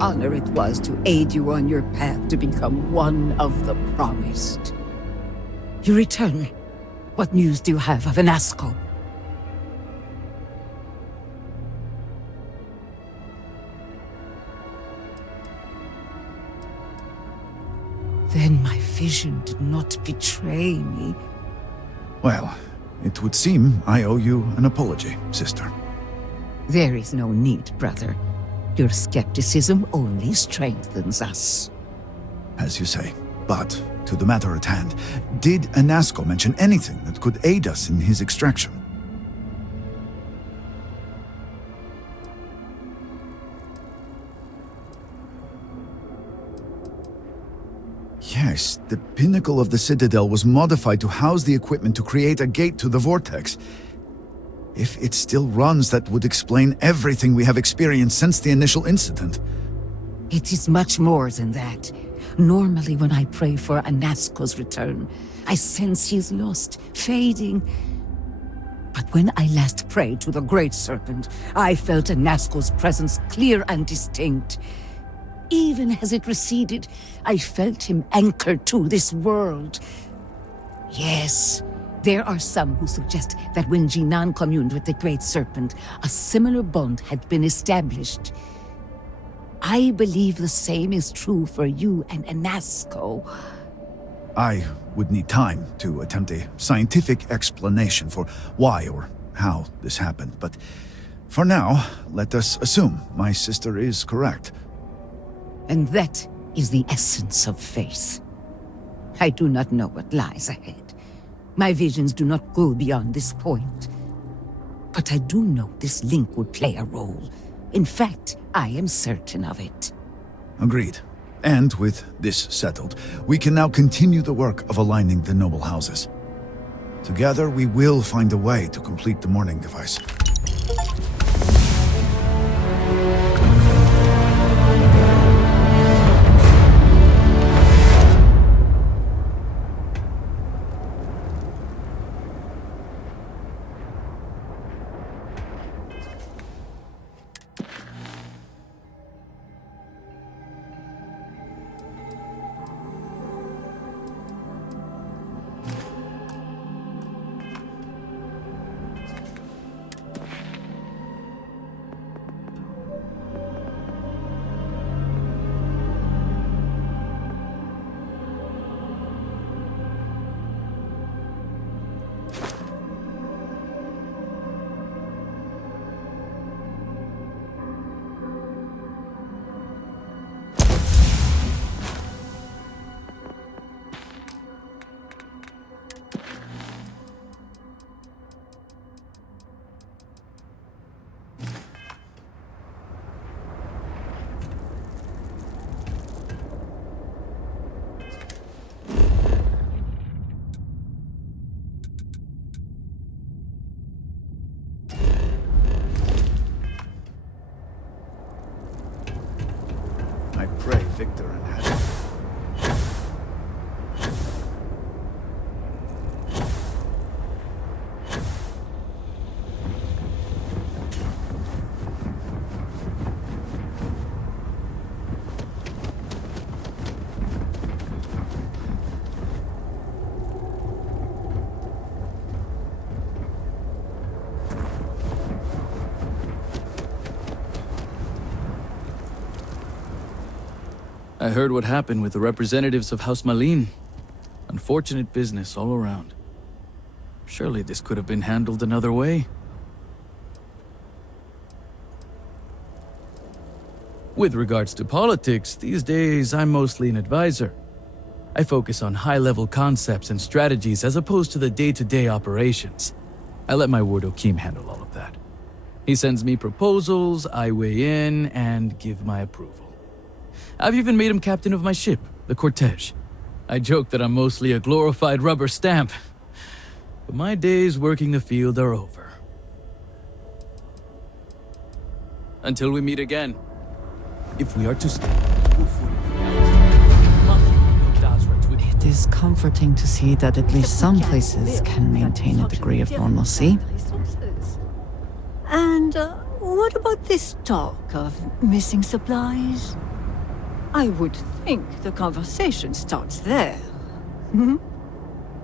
honor it was to aid you on your path to become one of the promised. You return. What news do you have of Anasco? Then my vision did not betray me. Well, it would seem I owe you an apology, sister. There is no need, brother. Your skepticism only strengthens us. As you say. But, to the matter at hand, did Anasco mention anything that could aid us in his extraction? Yes, the pinnacle of the Citadel was modified to house the equipment to create a gate to the Vortex. If it still runs, that would explain everything we have experienced since the initial incident. It is much more than that. Normally when I pray for Anasco's return, I sense he is lost, fading. But when I last prayed to the Great Serpent, I felt Anasco's presence clear and distinct. Even as it receded, I felt him anchored to this world. Yes, there are some who suggest that when Jinan communed with the Great Serpent, a similar bond had been established. I believe the same is true for you and Anasco. I would need time to attempt a scientific explanation for why or how this happened, but for now, let us assume my sister is correct. And that is the essence of faith. I do not know what lies ahead. My visions do not go beyond this point. But I do know this link would play a role. In fact, I am certain of it. Agreed. And with this settled, we can now continue the work of aligning the noble houses. Together, we will find a way to complete the mourning device. I pray Victor and Hattie. I heard what happened with the representatives of House Malin. Unfortunate business all around. Surely this could have been handled another way. With regards to politics, these days I'm mostly an advisor. I focus on high-level concepts and strategies as opposed to the day-to-day operations. I let my ward Okeem handle all of that. He sends me proposals, I weigh in, and give my approval. I've even made him captain of my ship, the Cortege. I joke that I'm mostly a glorified rubber stamp, but my days working the field are over. Until we meet again. If we are to stay, it is comforting to see that at least some places can maintain a degree of normalcy. And what about this talk of missing supplies? I would think the conversation starts there. Hmm?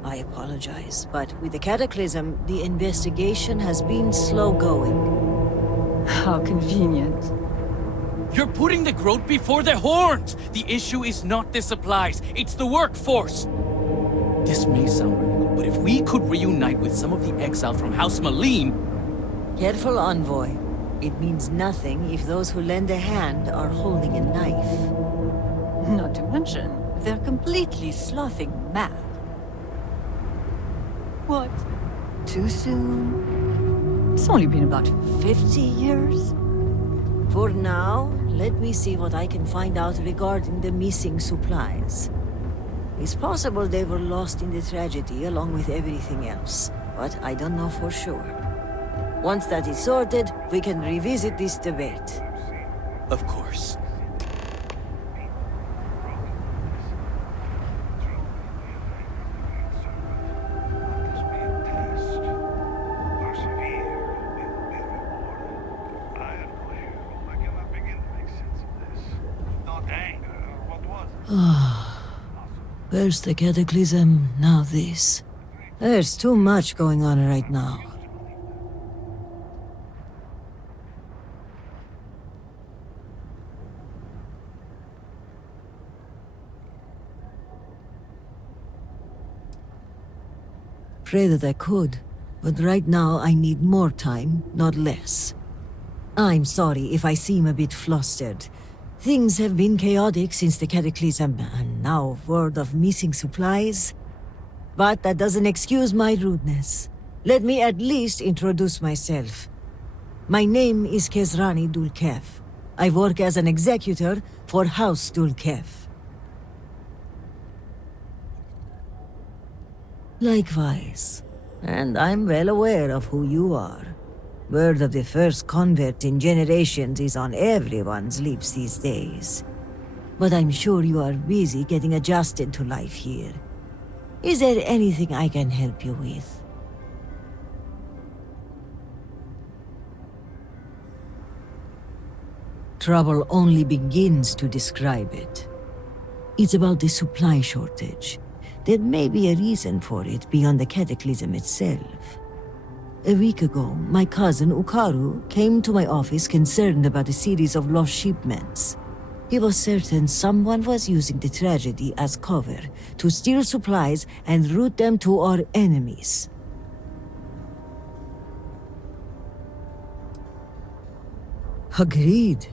I apologize, but with the cataclysm, the investigation has been slow going. How convenient. You're putting the growth before the horns! The issue is not the supplies, it's the workforce! This may sound radical, but if we could reunite with some of the exiles from House Malim... Careful, Envoy. It means nothing if those who lend a hand are holding a knife. Not to mention, they're completely sloughing mad. What? Too soon? It's only been about 50 years. For now, let me see what I can find out regarding the missing supplies. It's possible they were lost in the tragedy along with everything else, but I don't know for sure. Once that is sorted, we can revisit this debate. Of course. First the cataclysm, now this. There's too much going on right now. Pray that I could, but right now I need more time, not less. I'm sorry if I seem a bit flustered. Things have been chaotic since the cataclysm, and now word of missing supplies. But that doesn't excuse my rudeness. Let me at least introduce myself. My name is Kezrani Dulkev. I work as an executor for House Dulkev. Likewise. And I'm well aware of who you are. Word of the first convert in generations is on everyone's lips these days. But I'm sure you are busy getting adjusted to life here. Is there anything I can help you with? Trouble only begins to describe it. It's about the supply shortage. There may be a reason for it beyond the cataclysm itself. A week ago, my cousin Ukaru came to my office concerned about a series of lost shipments. He was certain someone was using the tragedy as cover to steal supplies and route them to our enemies. Agreed.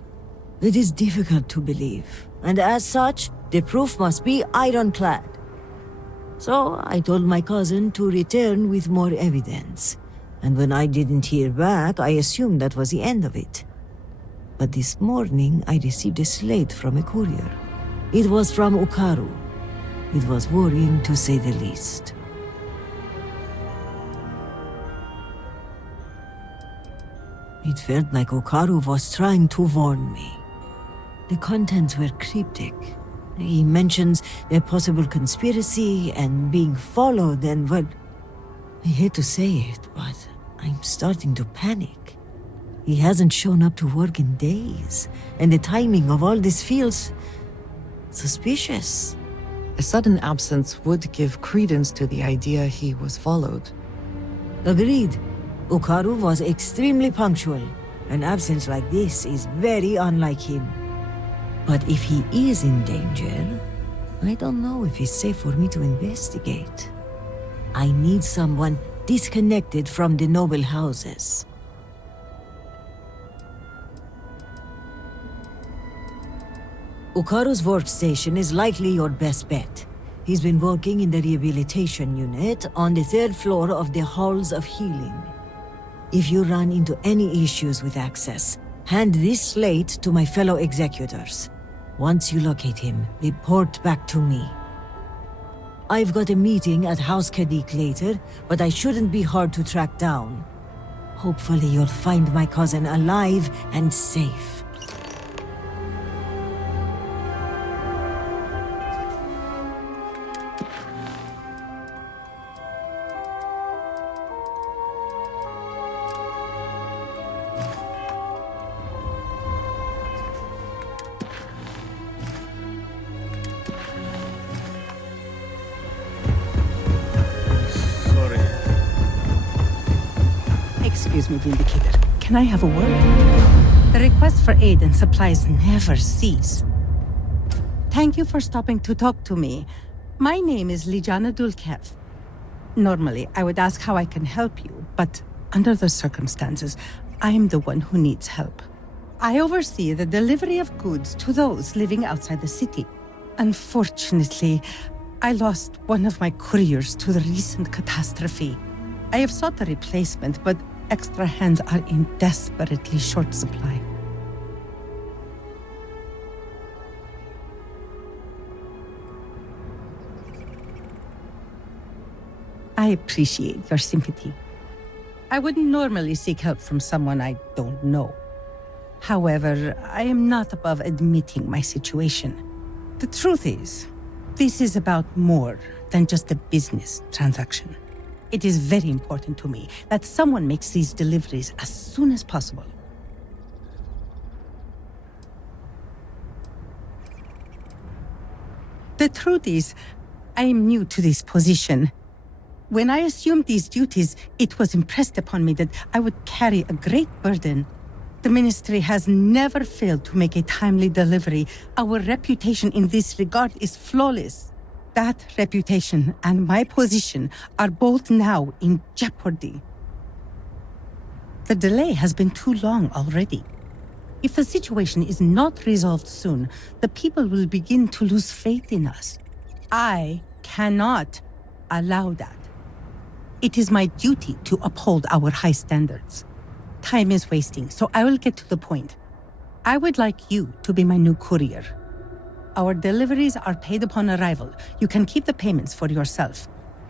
It is difficult to believe, and as such, the proof must be ironclad. So I told my cousin to return with more evidence. And when I didn't hear back, I assumed that was the end of it. But this morning, I received a slate from a courier. It was from Ukaru. It was worrying, to say the least. It felt like Ukaru was trying to warn me. The contents were cryptic. He mentions a possible conspiracy and being followed and, well, I hate to say it, but I'm starting to panic. He hasn't shown up to work in days, and the timing of all this feels suspicious. A sudden absence would give credence to the idea he was followed. Agreed. Ukaru was extremely punctual. An absence like this is very unlike him. But if he is in danger, I don't know if it's safe for me to investigate. I need someone disconnected from the noble houses. Ukaru's workstation is likely your best bet. He's been working in the rehabilitation unit on the 3rd floor of the Halls of Healing. If you run into any issues with access, hand this slate to my fellow executors. Once you locate him, report back to me. I've got a meeting at House Kadik later, but I shouldn't be hard to track down. Hopefully you'll find my cousin alive and safe. Excuse me, Vindicator. Can I have a word? The requests for aid and supplies never cease. Thank you for stopping to talk to me. My name is Lijana Dulkev. Normally, I would ask how I can help you, but under the circumstances, I am the one who needs help. I oversee the delivery of goods to those living outside the city. Unfortunately, I lost one of my couriers to the recent catastrophe. I have sought a replacement, but extra hands are in desperately short supply. I appreciate your sympathy. I wouldn't normally seek help from someone I don't know. However, I am not above admitting my situation. The truth is, this is about more than just a business transaction. It is very important to me that someone makes these deliveries as soon as possible. The truth is, I am new to this position. When I assumed these duties, it was impressed upon me that I would carry a great burden. The Ministry has never failed to make a timely delivery. Our reputation in this regard is flawless. That reputation and my position are both now in jeopardy. The delay has been too long already. If the situation is not resolved soon, the people will begin to lose faith in us. I cannot allow that. It is my duty to uphold our high standards. Time is wasting, so I will get to the point. I would like you to be my new courier. Our deliveries are paid upon arrival. You can keep the payments for yourself.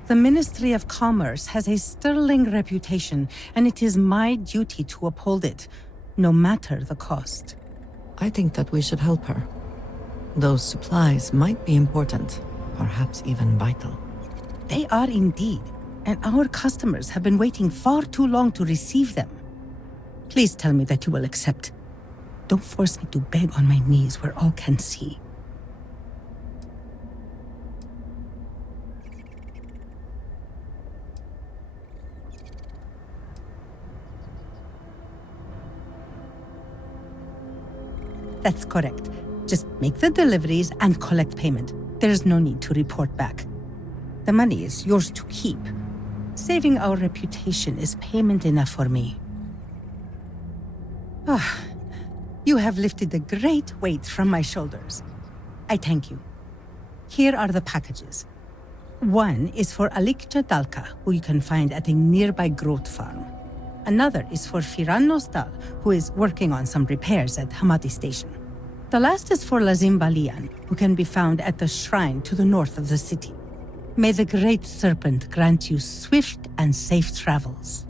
The Ministry of Commerce has a sterling reputation, and it is my duty to uphold it, no matter the cost. I think that we should help her. Those supplies might be important, perhaps even vital. They are indeed, and our customers have been waiting far too long to receive them. Please tell me that you will accept. Don't force me to beg on my knees where all can see. That's correct. Just make the deliveries and collect payment. There's no need to report back. The money is yours to keep. Saving our reputation is payment enough for me. You have lifted a great weight from my shoulders. I thank you. Here are the packages. One is for Alikja Dalka, who you can find at a nearby growth farm. Another is for Firan Nostal, who is working on some repairs at Hamati Station. The last is for Lazim Balian, who can be found at the shrine to the north of the city. May the Great Serpent grant you swift and safe travels.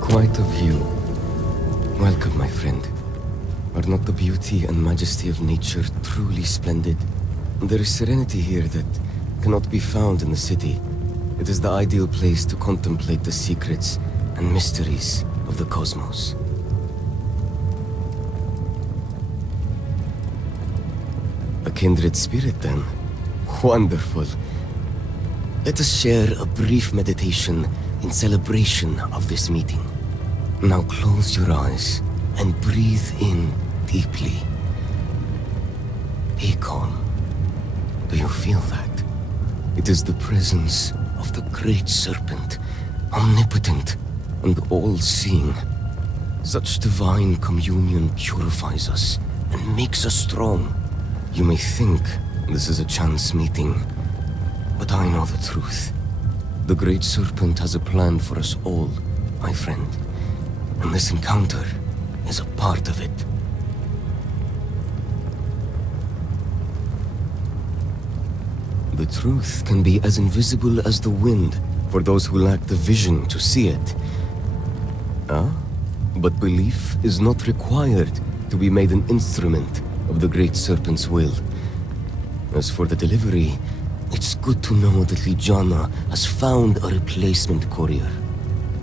Quite a view. Welcome, my friend. Are not the beauty and majesty of nature truly splendid? There is serenity here that cannot be found in the city. It is the ideal place to contemplate the secrets and mysteries of the cosmos. A kindred spirit, then. Wonderful. Let us share a brief meditation in celebration of this meeting. Now close your eyes and breathe in deeply. Be calm. Do you feel that? It is the presence of the Great Serpent, omnipotent and all-seeing. Such divine communion purifies us and makes us strong. You may think this is a chance meeting, but I know the truth. The Great Serpent has a plan for us all, my friend, and this encounter is a part of it. The truth can be as invisible as the wind for those who lack the vision to see it. But belief is not required to be made an instrument of the Great Serpent's will. As for the delivery, it's good to know that Ligiana has found a replacement courier.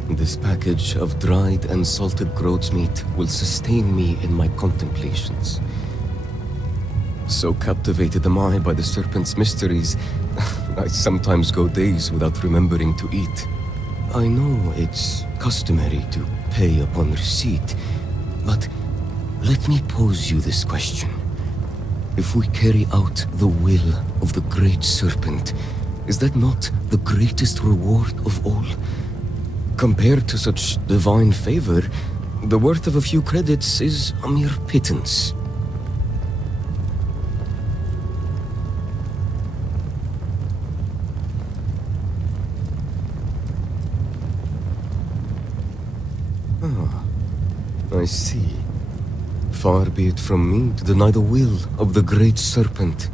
This package of dried and salted groat's meat will sustain me in my contemplations. So captivated am I by the Serpent's mysteries, I sometimes go days without remembering to eat. I know it's customary to pay upon receipt, but let me pose you this question. If we carry out the will of the Great Serpent, is that not the greatest reward of all? Compared to such divine favor, the worth of a few credits is a mere pittance. I see. Far be it from me to deny the will of the Great Serpent.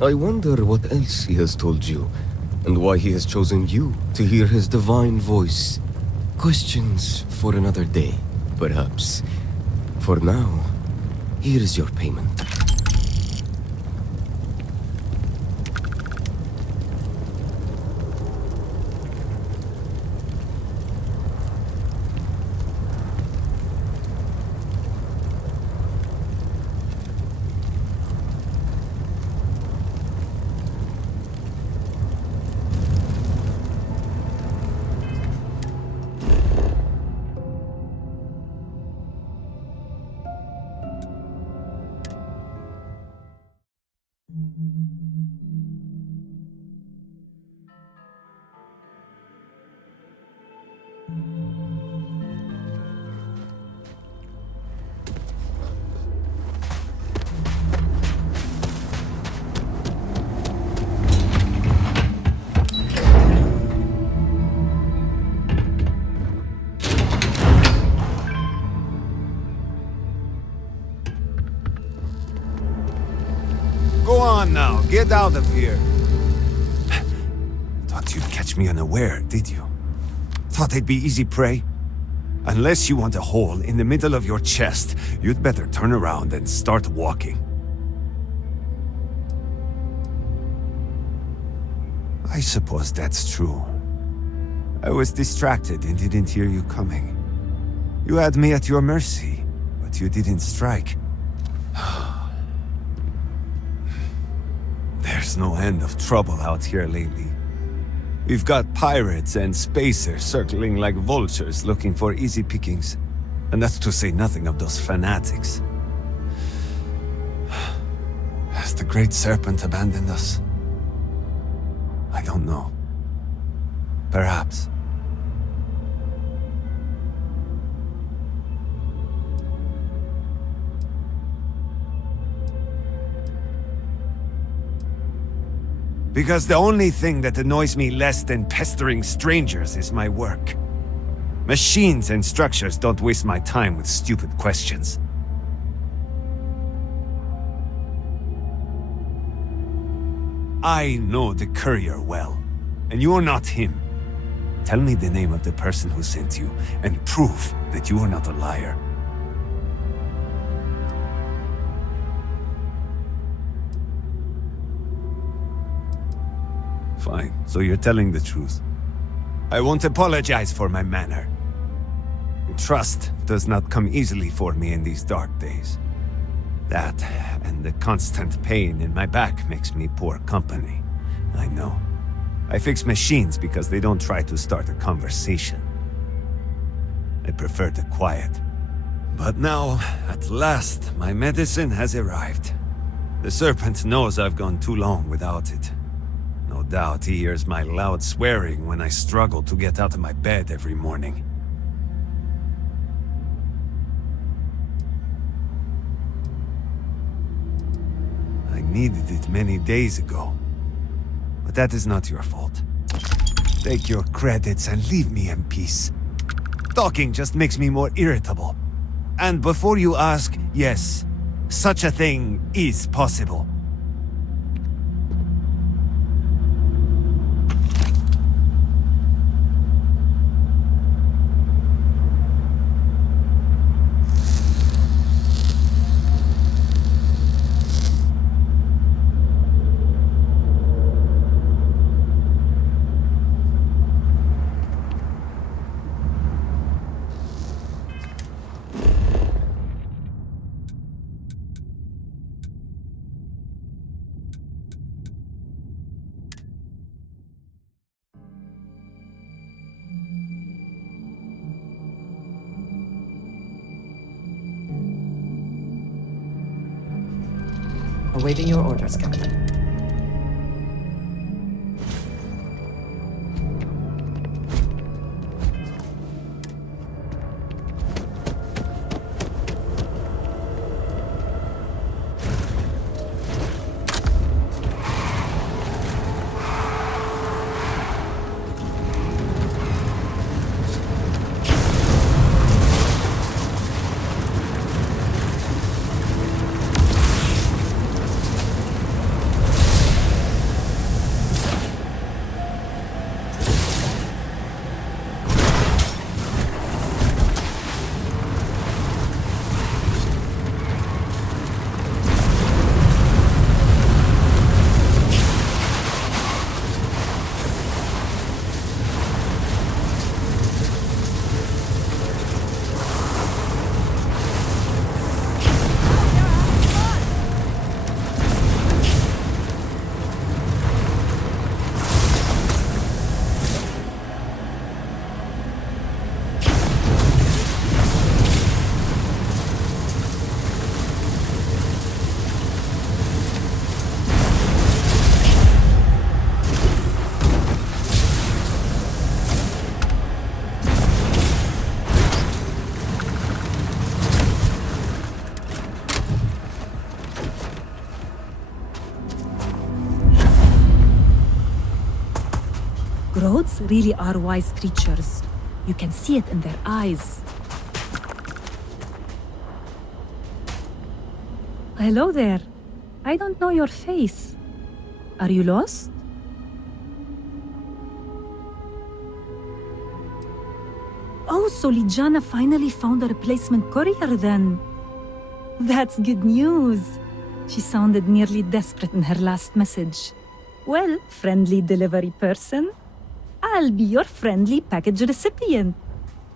I wonder what else he has told you, and why he has chosen you to hear his divine voice. Questions for another day, perhaps. For now, here is your payment. Go on now, get out of here. Thought you'd catch me unaware, did you? Thought I'd be easy prey? Unless you want a hole in the middle of your chest, you'd better turn around and start walking. I suppose that's true. I was distracted and didn't hear you coming. You had me at your mercy, but you didn't strike. There's no end of trouble out here lately. We've got pirates and spacers circling like vultures looking for easy pickings. And that's to say nothing of those fanatics. Has the Great Serpent abandoned us? I don't know. Perhaps. Because the only thing that annoys me less than pestering strangers is my work. Machines and structures don't waste my time with stupid questions. I know the courier well, and you are not him. Tell me the name of the person who sent you, and prove that you are not a liar. Fine, so you're telling the truth. I won't apologize for my manner. Trust does not come easily for me in these dark days. That, and the constant pain in my back makes me poor company. I know. I fix machines because they don't try to start a conversation. I prefer the quiet. But now, at last, my medicine has arrived. The Serpent knows I've gone too long without it. No doubt he hears my loud swearing when I struggle to get out of my bed every morning. I needed it many days ago. But that is not your fault. Take your credits and leave me in peace. Talking just makes me more irritable. And before you ask, yes, such a thing is possible. Awaiting your orders, Captain. Groats really are wise creatures. You can see it in their eyes. Hello there. I don't know your face. Are you lost? Oh, so Liljana finally found a replacement courier then. That's good news. She sounded nearly desperate in her last message. Well, friendly delivery person, I'll be your friendly package recipient.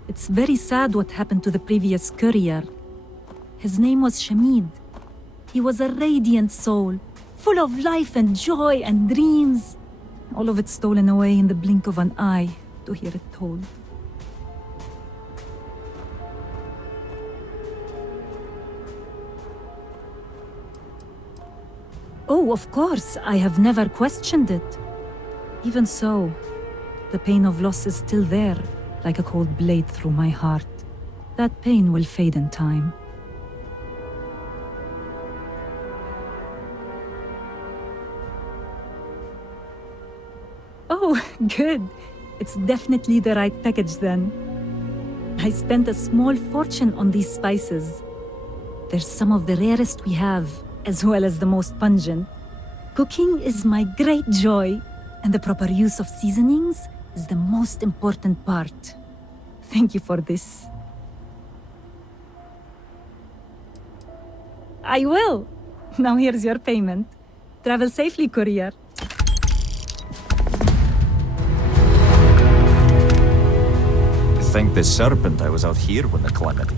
It's very sad what happened to the previous courier. His name was Shamid. He was a radiant soul, full of life and joy and dreams. All of it stolen away in the blink of an eye, to hear it told. Oh, of course, I have never questioned it. Even so, the pain of loss is still there, like a cold blade through my heart. That pain will fade in time. Oh, good. It's definitely the right package then. I spent a small fortune on these spices. They're some of the rarest we have, as well as the most pungent. Cooking is my great joy, and the proper use of seasonings is the most important part. Thank you for this. I will. Now here's your payment. Travel safely, courier. Thank the Serpent I was out here when the calamity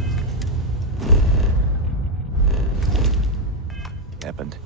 happened.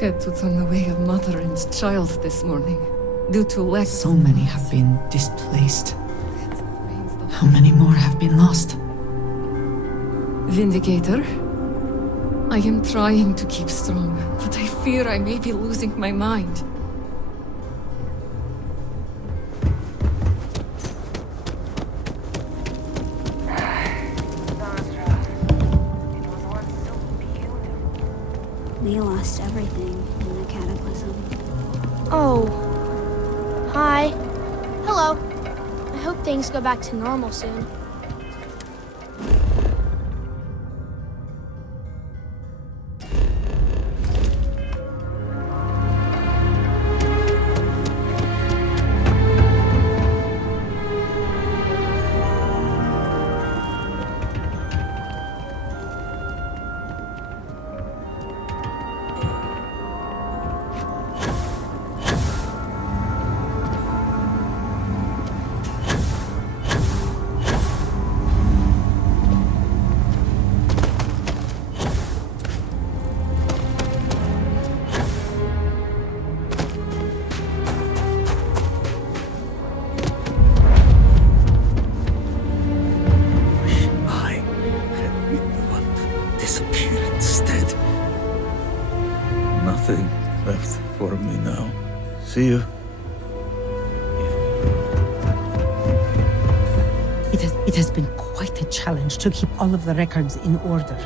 Had to turn away a mother and child this morning, due to lack. So many have been displaced. How many more have been lost? Vindicator, I am trying to keep strong, but I fear I may be losing my mind. We lost everything in the cataclysm. Oh. Hi. Hello. I hope things go back to normal soon. Left for me now. See you. It has been quite a challenge to keep all of the records in order.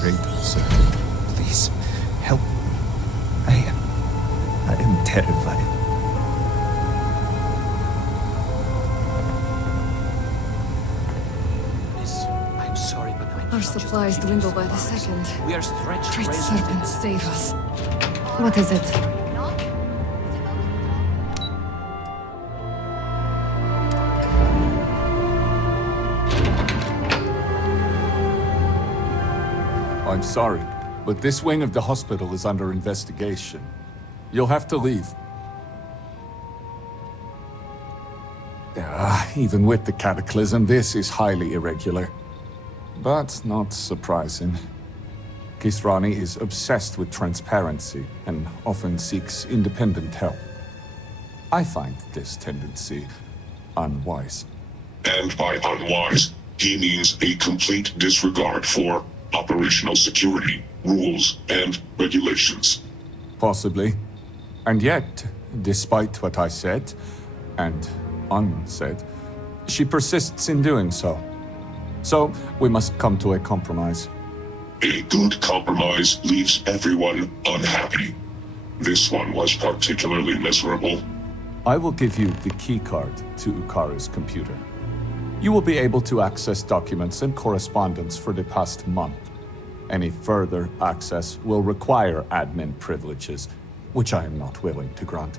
Great, sir. Please, help. I am terrified. Our supplies dwindle by the second. We are stretched. Great serpent, save us. What is it? I'm sorry, but this wing of the hospital is under investigation. You'll have to leave. Even with the cataclysm, this is highly irregular. But not surprising. Kisrani is obsessed with transparency and often seeks independent help. I find this tendency unwise. And by unwise, he means a complete disregard for operational security, rules, and regulations. Possibly. And yet, despite what I said, and unsaid, she persists in doing so. So, we must come to a compromise. A good compromise leaves everyone unhappy. This one was particularly miserable. I will give you the keycard to Ukaru's computer. You will be able to access documents and correspondence for the past month. Any further access will require admin privileges, which I am not willing to grant.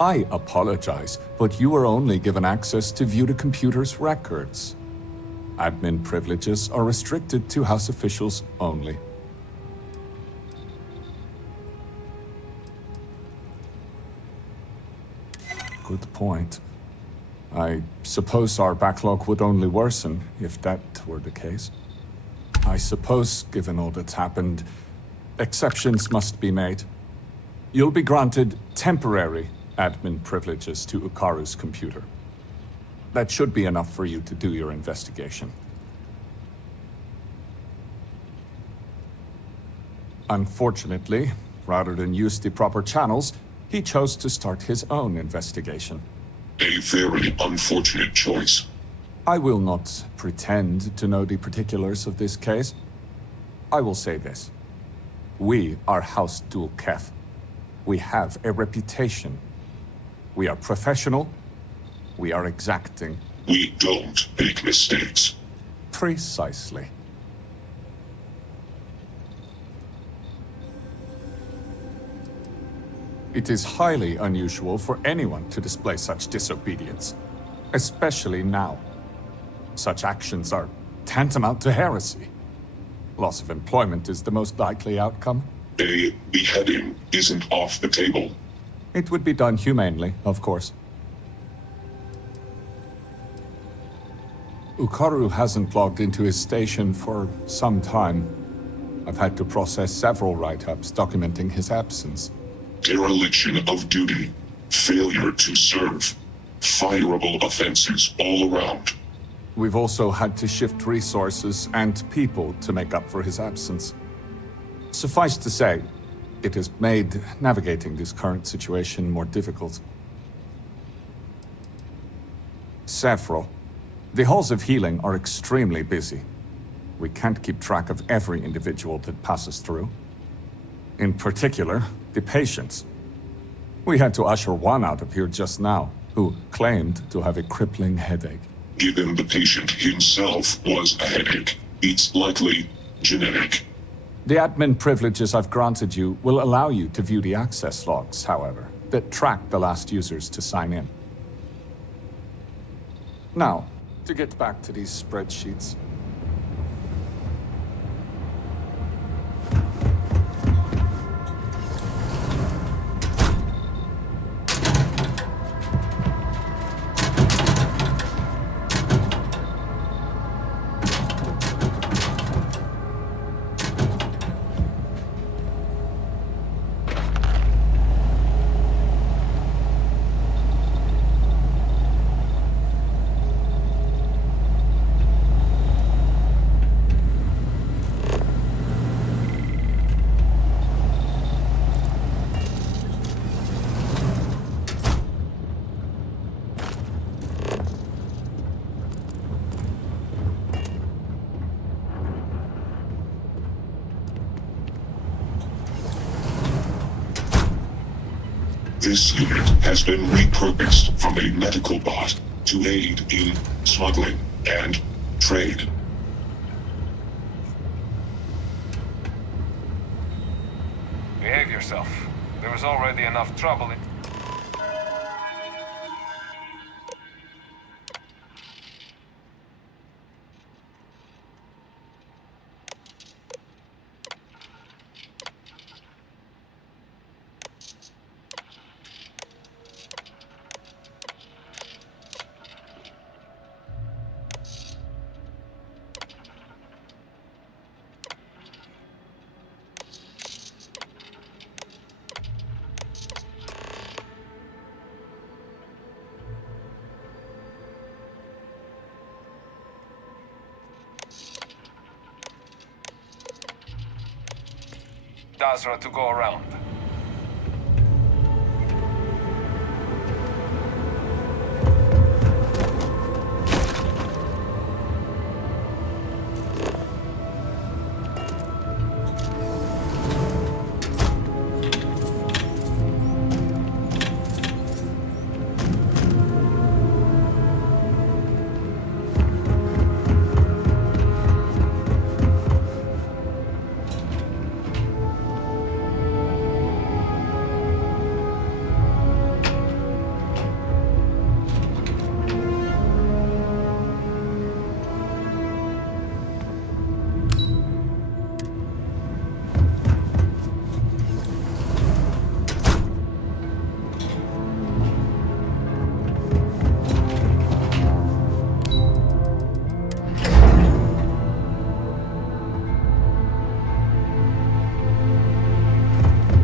I apologize, but you are only given access to view the computer's records. Admin privileges are restricted to House officials only. Good point. I suppose our backlog would only worsen if that were the case. I suppose, given all that's happened, exceptions must be made. You'll be granted temporary admin privileges to Ukaru's computer. That should be enough for you to do your investigation. Unfortunately, rather than use the proper channels, he chose to start his own investigation. A very unfortunate choice. I will not pretend to know the particulars of this case. I will say this. We are House Dual Kef. We have a reputation. We are professional. We are exacting. We don't make mistakes. Precisely. It is highly unusual for anyone to display such disobedience, especially now. Such actions are tantamount to heresy. Loss of employment is the most likely outcome. A beheading isn't off the table. It would be done humanely, of course. Ukaru hasn't logged into his station for some time. I've had to process several write-ups documenting his absence. Dereliction of duty, failure to serve, fireable offenses all around. We've also had to shift resources and people to make up for his absence. Suffice to say, it has made navigating this current situation more difficult. Several. The halls of healing are extremely busy. We can't keep track of every individual that passes through. In particular, the patients. We had to usher one out of here just now, who claimed to have a crippling headache. Given the patient himself was a headache, it's likely genetic. The admin privileges I've granted you will allow you to view the access logs, however, that track the last users to sign in. Now, to get back to these spreadsheets. This unit has been repurposed from a medical bot to aid in smuggling and trade. Behave yourself. There was already enough trouble in... Dasra to go around.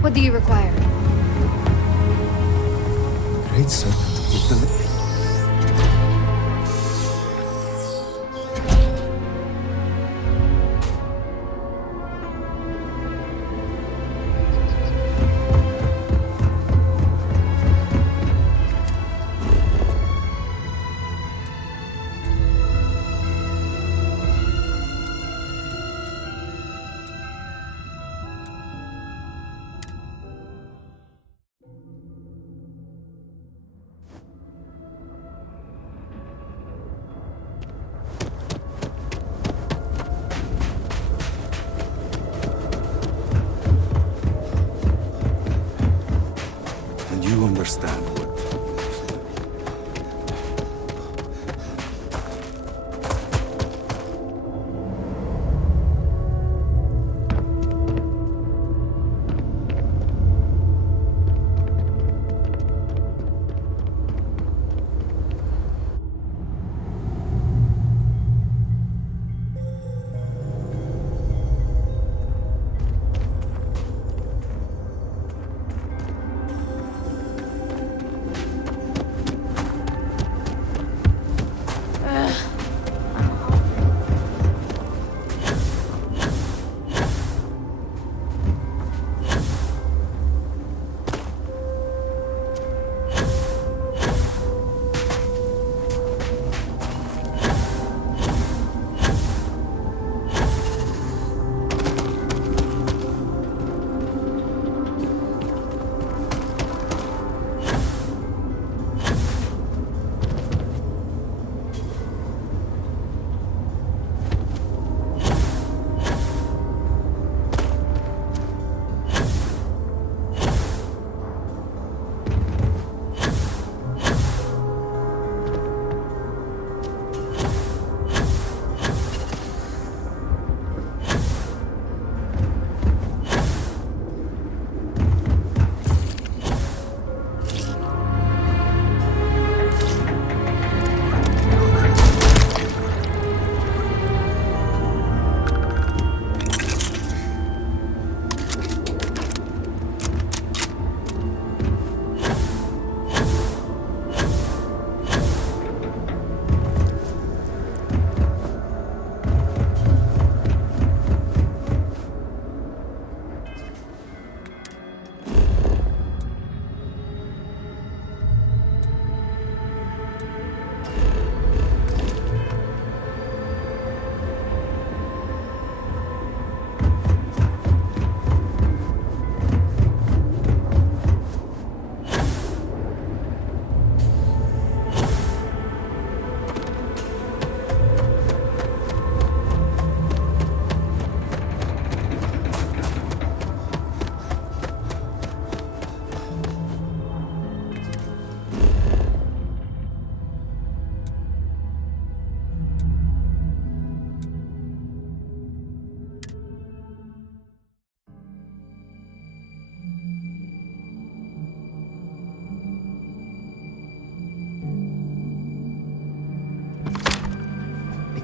What do you require? Great serpent with the... You understand what?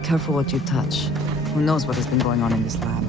Careful what you touch. Who knows what has been going on in this lab?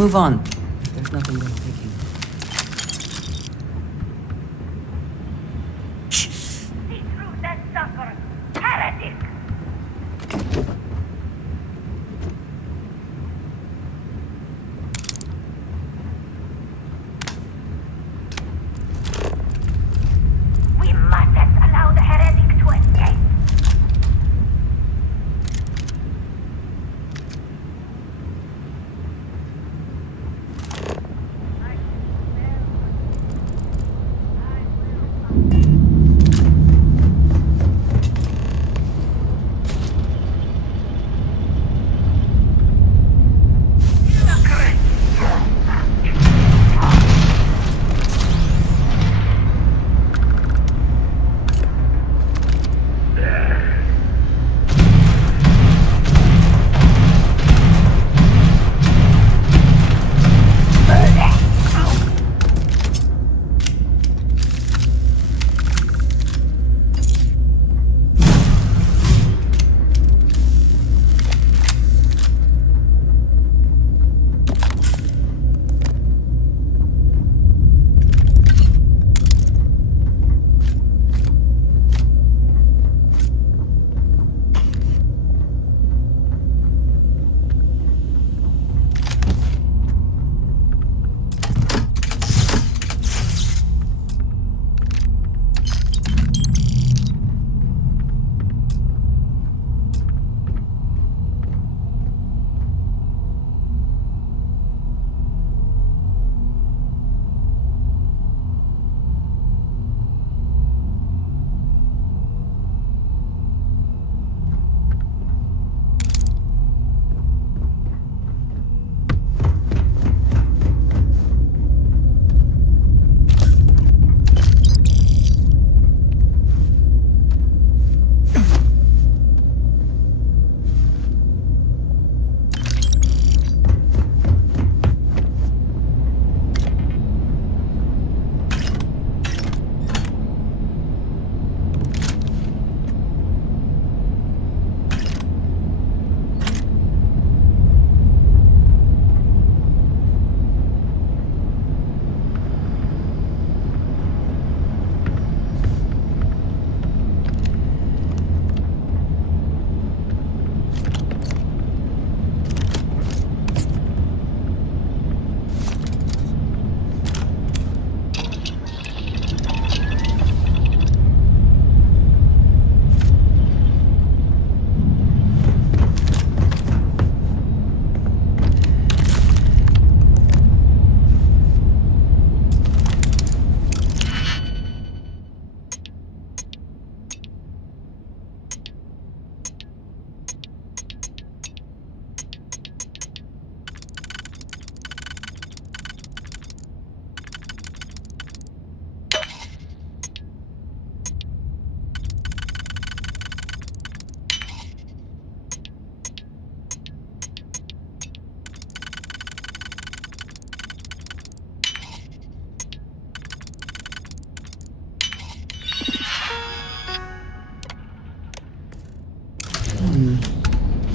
move on. There's nothing worth taking.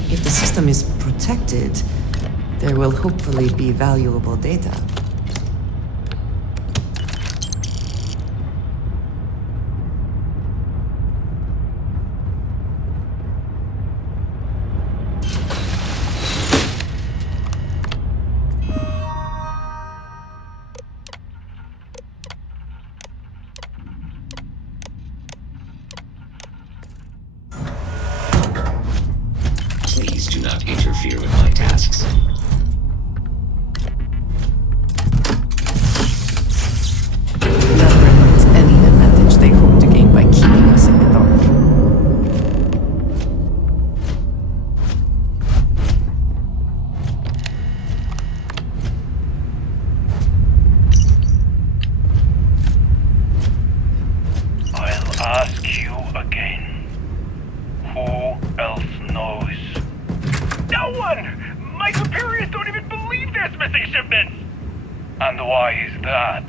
If the system is protected, there will hopefully be valuable data. Please do not interfere with my tasks. Never hurts any advantage they hope to gain by keeping us in the dark. I'll ask you again. Who else knows? No one! My superiors don't even believe there's missing shipments! And why is that?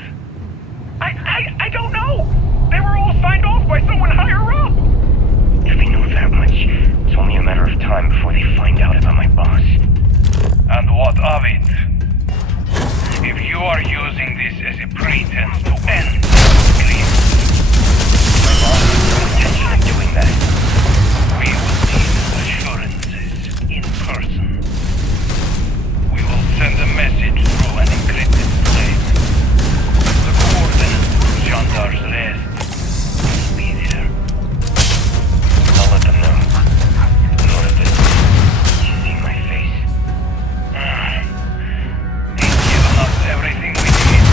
I don't know! They were all signed off by someone higher up! If they know that much, it's only a matter of time before they find out about my boss. And what of it? If you are using this as a pretense to end, please. My boss has no intention of doing that. We will need assurances in person. We will send a message through an encrypted thread. The coordinates to Gendar's rest will be there. I'll let them know. Nor of this. You see my face. He's given us everything we need.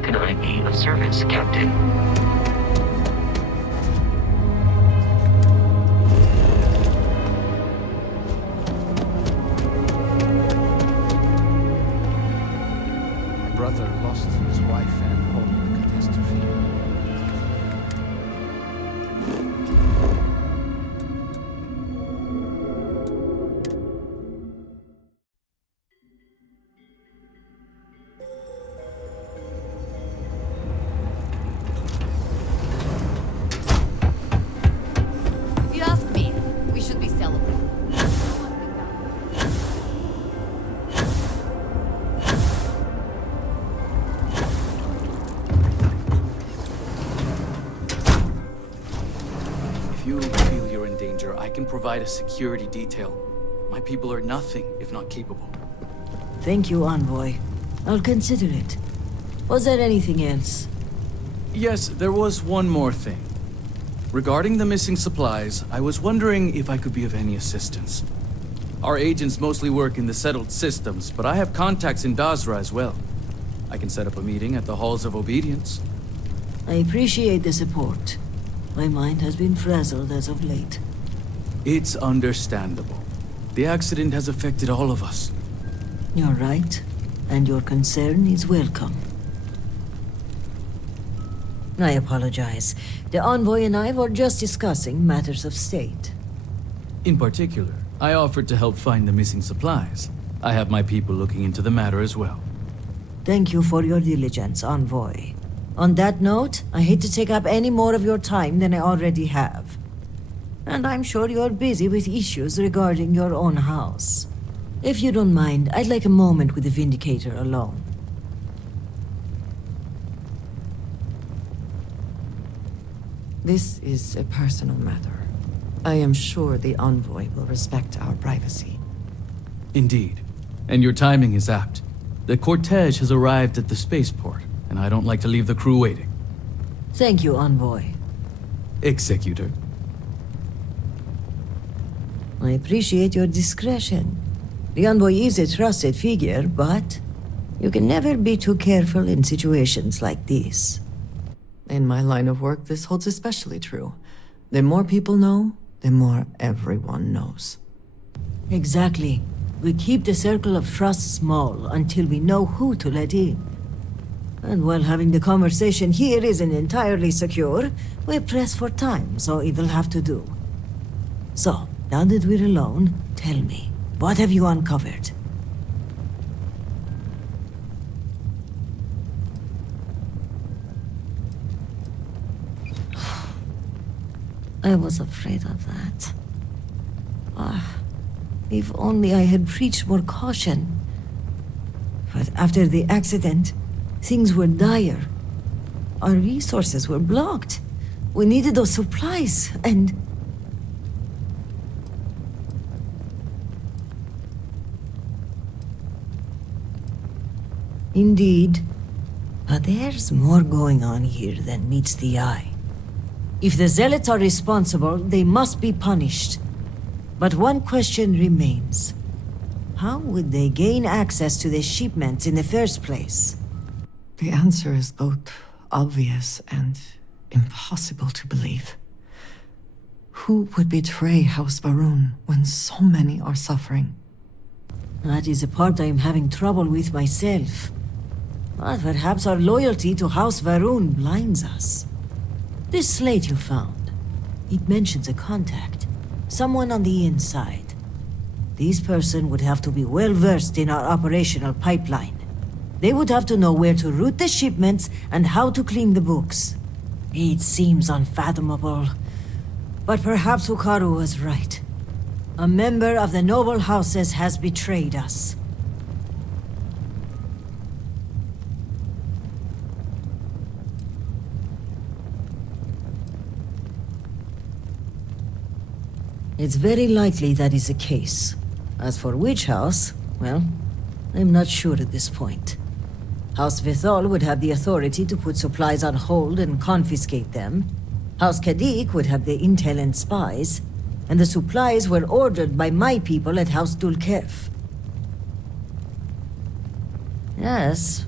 How can I be of service, Captain? My brother lost his wife and home in the catastrophe. If you ask me, we should be celebrating. If you feel you're in danger, I can provide a security detail. My people are nothing if not capable. Thank you, Envoy. I'll consider it. Was there anything else? Yes, there was one more thing. Regarding the missing supplies, I was wondering if I could be of any assistance. Our agents mostly work in the settled systems, but I have contacts in Dazra as well. I can set up a meeting at the Halls of Obedience. I appreciate the support. My mind has been frazzled as of late. It's understandable. The accident has affected all of us. You're right, and your concern is welcome. I apologize. The Envoy and I were just discussing matters of state. In particular, I offered to help find the missing supplies. I have my people looking into the matter as well. Thank you for your diligence, Envoy. On that note, I hate to take up any more of your time than I already have. And I'm sure you're busy with issues regarding your own house. If you don't mind, I'd like a moment with the Vindicator alone. This is a personal matter. I am sure the Envoy will respect our privacy. Indeed. And your timing is apt. The cortege has arrived at the spaceport, and I don't like to leave the crew waiting. Thank you, Envoy. Executor. I appreciate your discretion. The Envoy is a trusted figure, but you can never be too careful in situations like this. In my line of work, this holds especially true. The more people know, the more everyone knows. Exactly. We keep the circle of trust small until we know who to let in. And while having the conversation here isn't entirely secure, we press for time, so it'll have to do. So, now that we're alone, tell me, what have you uncovered? I was afraid of that. If only I had preached more caution. But after the accident, things were dire. Our resources were blocked. We needed those supplies, and... Indeed. But there's more going on here than meets the eye. If the Zealots are responsible, they must be punished. But one question remains. How would they gain access to the shipments in the first place? The answer is both obvious and impossible to believe. Who would betray House Va'ruun when so many are suffering? That is a part I am having trouble with myself. But perhaps our loyalty to House Va'ruun blinds us. This slate you found, it mentions a contact. Someone on the inside. This person would have to be well versed in our operational pipeline. They would have to know where to route the shipments and how to clean the books. It seems unfathomable. But perhaps Hukaru was right. A member of the noble houses has betrayed us. It's very likely that is the case. As for which house, well, I'm not sure at this point. House Vithal would have the authority to put supplies on hold and confiscate them. House Kadik would have the intel and spies, and the supplies were ordered by my people at House Dulkerf. Yes,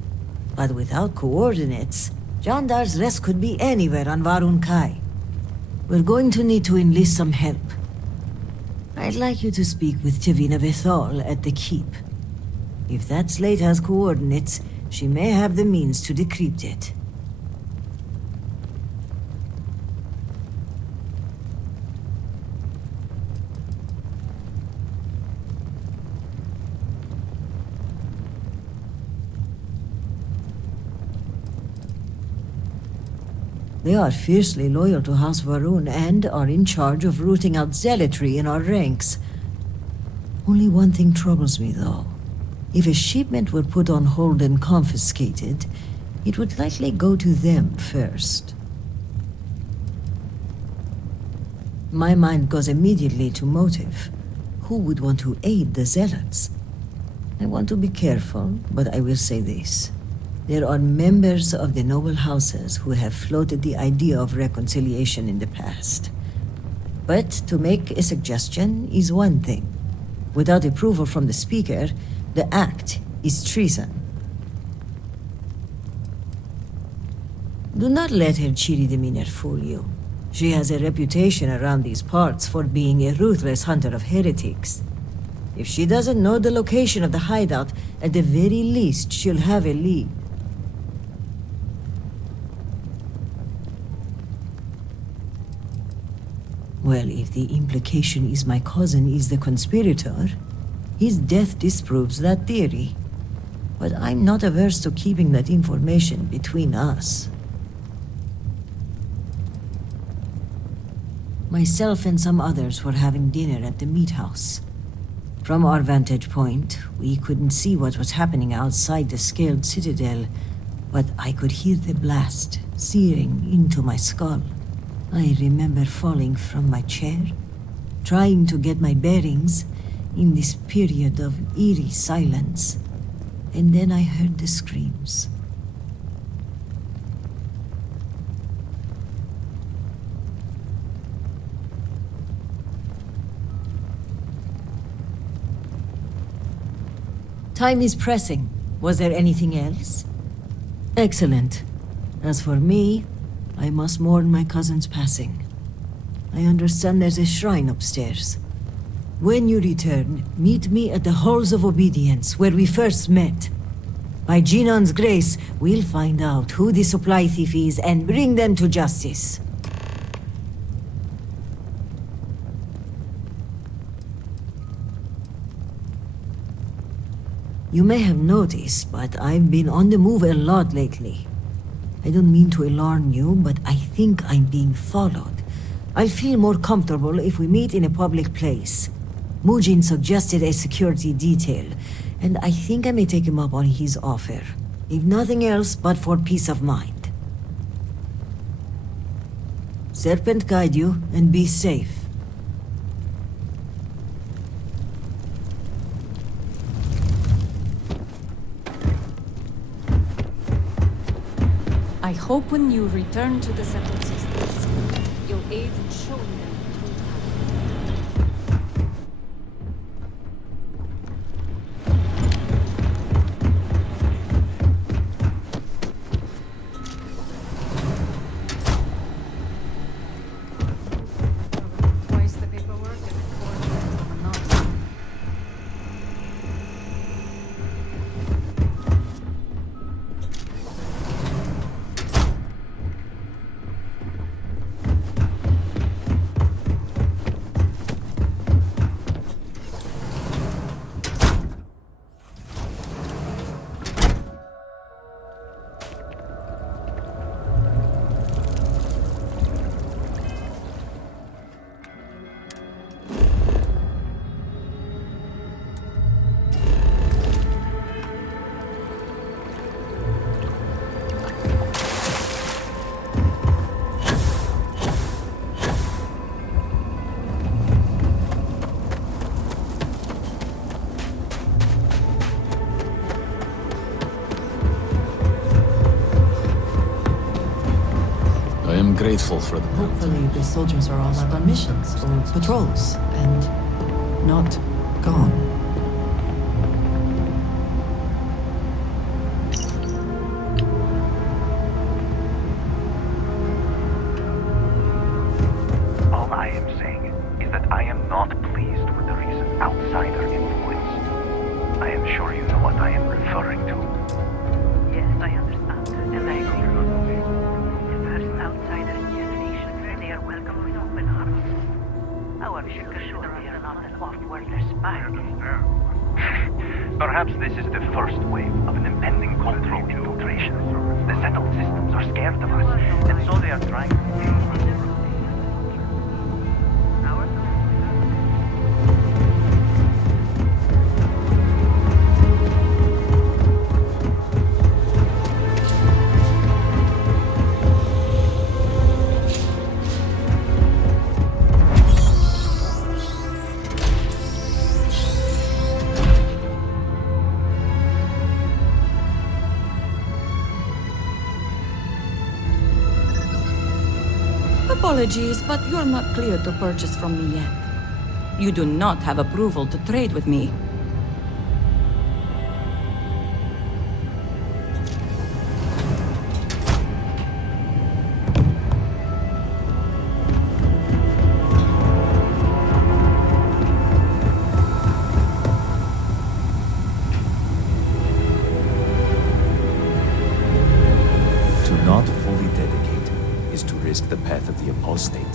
But without coordinates, Jandar's rest could be anywhere on Varun Kai. We're going to need to enlist some help. I'd like you to speak with Tivina Bethal at the Keep. If that slate has coordinates, she may have the means to decrypt it. They are fiercely loyal to House Varun and are in charge of rooting out zealotry in our ranks. Only one thing troubles me, though. If a shipment were put on hold and confiscated, it would likely go to them first. My mind goes immediately to motive. Who would want to aid the zealots? I want to be careful, but I will say this. There are members of the noble houses who have floated the idea of reconciliation in the past. But to make a suggestion is one thing. Without approval from the speaker, the act is treason. Do not let her cheery demeanor fool you. She has a reputation around these parts for being a ruthless hunter of heretics. If she doesn't know the location of the hideout, at the very least she'll have a lead. Well, if the implication is my cousin is the conspirator, his death disproves that theory. But I'm not averse to keeping that information between us. Myself and some others were having dinner at the meat house. From our vantage point, we couldn't see what was happening outside the scaled citadel, but I could hear the blast searing into my skull. I remember falling from my chair, trying to get my bearings in this period of eerie silence, and then I heard the screams. Time is pressing. Was there anything else? Excellent. As for me, I must mourn my cousin's passing. I understand there's a shrine upstairs. When you return, meet me at the Halls of Obedience, where we first met. By Jinan's grace, we'll find out who the supply thief is and bring them to justice. You may have noticed, but I've been on the move a lot lately. I don't mean to alarm you, but I think I'm being followed. I'll feel more comfortable if we meet in a public place. Mujin suggested a security detail, and I think I may take him up on his offer. If nothing else, but for peace of mind. Serpent guide you, and be safe. I hope when you return to the settled systems, you'll aid in showing them what will happen. Twice the paperwork and 4 times the monopoly. I am grateful for the Hopefully the soldiers are all out on missions or patrols and not gone. sure you know what I am referring to. Yes, I understand, and I agree. The first outsiders generation, they are welcome with open arms. However, you can assure they are not an off-worlder spy. Perhaps this is the first wave of an impending cultural infiltration. The settled systems are scared of us, and so they are trying to... Apologies, but you're not clear to purchase from me yet. You do not have approval to trade with me. To not fully dedicate is to risk the path of the apostate.